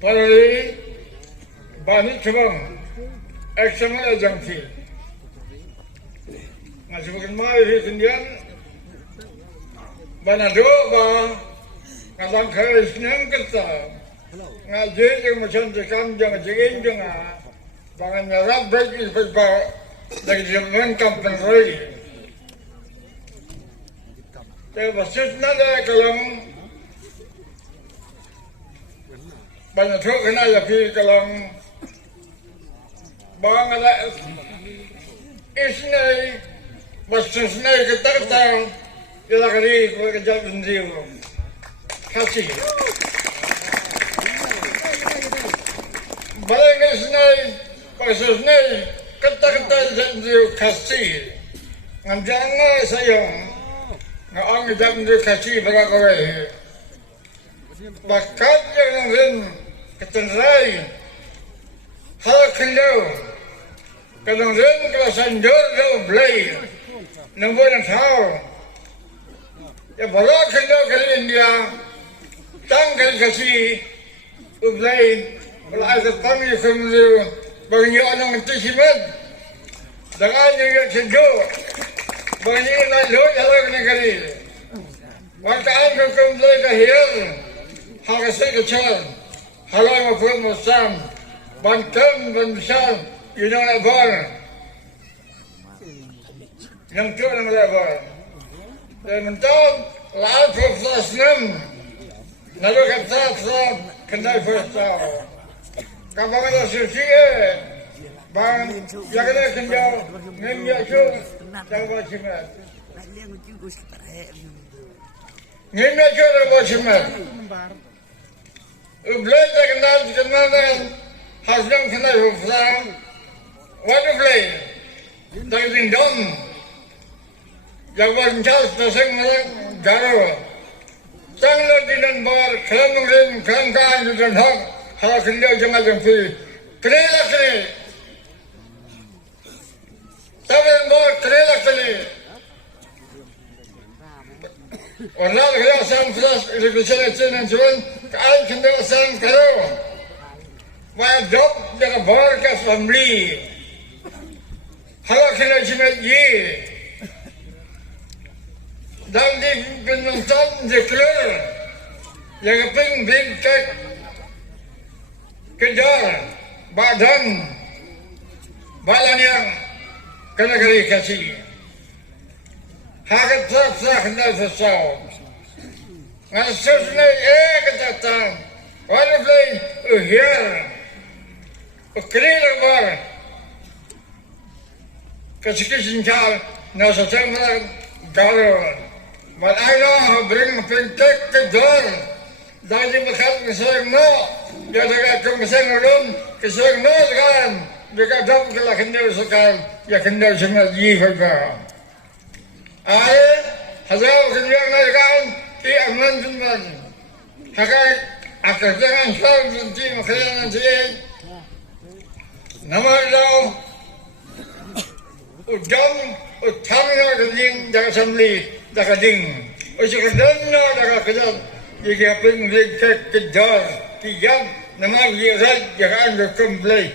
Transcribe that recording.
Parali Bani Chubang Examen Agency Nasibukan Mai Indian Banado Ba Kadang Kharis Nang Kata Ngaji Yang Macam Tekam Jangan Jengin Jangan Bangan Nyarap Baik Ibu Dari Zaman Kampen Roy Tapi maksud nada kalau banyak tu kena jadi kalau bang ada isnai maksudnya kita tahu dia lagi kerja sendiri kasih balik isnai maksudnya kita sendiri kasih nganjangnya sayang Ang jam dia kasih beragawai, bakat yang rin ketenrai, hal kendau, kadang rin kelasan jor jauh belai, nombor yang tahu, ya barak kendau kali India, tang kali kasih, belai, belai terpanggil semua, bagi orang tersimat, dengan yang sejauh. Banyak nak lo jalan negeri. Makan hukum lekahir, harga kecil, halal maupun musam, bantam besar, yang lebar, yang tu yang lebar. Dan mentok, laut profesional enam, lalu kata kendai profesional. Kapan ada suci bang, jangan kendau, ngemya tu. Jangan cimat. Nina cara buat cimat. Ublay tak kenal dengan haslam kenal huflang. Waduh ublay. Tak tinggal. Jawan jas pasang malam garu. Sangat tidak bar kelang kelangkaan dan hak hak kenal jangan jumpi. Kerela kerela. Tapi more kerela kali. Orang kerja sang plus irrigation dan jual kain kendala sang karo. Wajib dengan berkas family. Halak kena jimat ye. Dan di penonton declare yang ping bingkak kejar badan balan yang kena kali kasih. Hakat tak hendak sesuatu. Ngasih kejahatan. Walau lain uhir, ukrilah bar. Kasih cincang nasi cemar galau. Malah bring pintek kedor. Dari makan keseng no, dia dekat keseng ulum, keseng no kan. Dekat dap kelah kendal sekal, ya kendal semua jiwa. Ay, hazau kendal kan, ti aman semua. Hakai akar jangan sah nanti makanya nanti. Nama lau, udang, utangnya keding jaga sembeli, jaga ding. Ucap kedana jaga kedang, jika pun kejar, tiang, nama dia jaga anda komplei.